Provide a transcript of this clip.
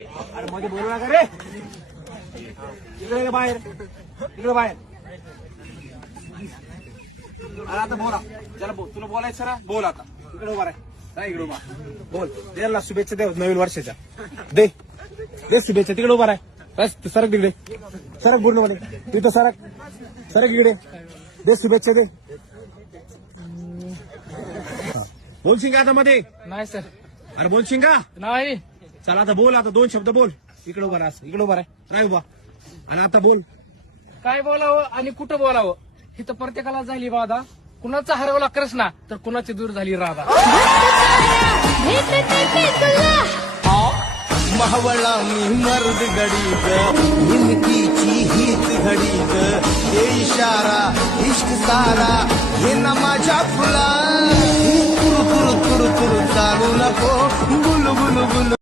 अरे मध्ये बोलू नका रे. इकडे ये बाहेर, इकडे बाहेर. अरे आता बोला, चला बोल. तुला बोलायचं ना, बोल आता. इकडे उभा राह, इकडे उभा बोल. त्याला शुभेच्छा दे नवीन वर्षाच्या. दे दे शुभेच्छा. तिकडे उभा राह. बस सरक तिकडे, सरक पूर्णपणे तिथं सरक, सरक इकडे. दे शुभेच्छा दे. बोलशील का आता मध्ये? नाही सर. अरे बोलशील का? नाही. चला आता बोल. आता दोन शब्द बोल. इकडे उभा राह, इकडे उभा राह उभा. आणि आता बोल. काय बोलावं आणि कुठं बोलावं ही तर प्रत्येकाला झाली बाधा. कुणाचा हरवला कृष्णा तर कुणाची दूर झाली राधा. मावळा मी मर्द घडी ग, हिमतीची हीच घडी ग. हे इशारा इश्क सारा हे ना माझ्या फुला. तुरु तुरु तुरु तुरु चालू नको गुलू गुलू गुलू.